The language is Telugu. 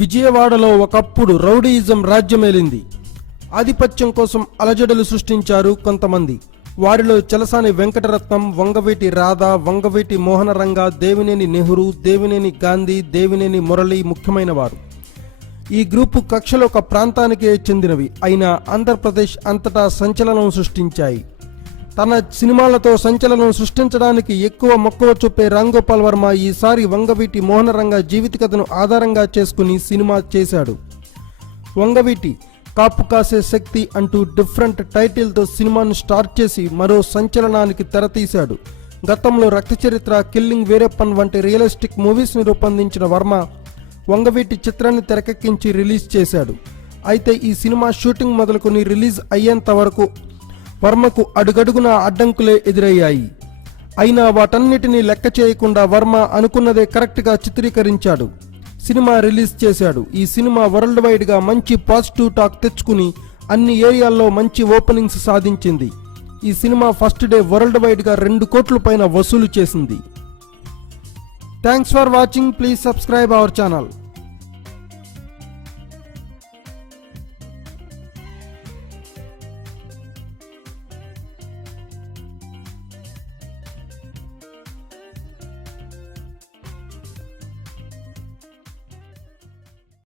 విజయవాడలో ఒకప్పుడు రౌడీయిజం రాజ్యమేలింది. ఆధిపత్యం కోసం అలజడులు సృష్టించారు కొంతమంది. వారిలో చలసాని వెంకటరత్నం, వంగవీటి రాధ, వంగవీటి మోహనరంగ, దేవినేని నెహ్రూ, దేవినేని గాంధీ, దేవినేని మురళి ముఖ్యమైన వారు. ఈ గ్రూపు కక్షలు ఒక ప్రాంతానికే చెందినవి అయినా ఆంధ్రప్రదేశ్ అంతటా సంచలనం సృష్టించాయి. తన సినిమాలతో సంచలనం సృష్టించడానికి ఎక్కువ మక్కువ చూపే రామ్ గోపాల్ వర్మ ఈసారి వంగవీటి మోహనరంగ జీవిత కథను ఆధారంగా చేసుకుని సినిమా చేశాడు. వంగవీటి కాపు కాసే శక్తి అంటూ డిఫరెంట్ టైటిల్తో సినిమాను స్టార్ట్ చేసి మరో సంచలనానికి తెరతీశాడు. గతంలో రక్త చరిత్ర, కిల్లింగ్ వీరప్పన్ వంటి రియలిస్టిక్ మూవీస్ని రూపొందించిన వర్మ వంగవీటి చిత్రాన్ని తెరకెక్కించి రిలీజ్ చేశాడు. అయితే ఈ సినిమా షూటింగ్ మొదలుకొని రిలీజ్ అయ్యేంత వరకు వర్మకు అడుగడుగునా అడ్డంకులే ఎదురయ్యాయి. అయినా వాటన్నిటినీ లెక్క చేయకుండా వర్మ అనుకున్నదే కరెక్ట్గా చిత్రీకరించాడు. సినిమా రిలీజ్ చేశాడు. ఈ సినిమా వరల్డ్ వైడ్గా మంచి పాజిటివ్ టాక్ తెచ్చుకుని అన్ని ఏరియాల్లో మంచి ఓపెనింగ్స్ సాధించింది. ఈ సినిమా ఫస్ట్ డే వరల్డ్ వైడ్గా 2 కోట్ల పైన వసూలు చేసింది. Thanks for watching. Please subscribe our channel.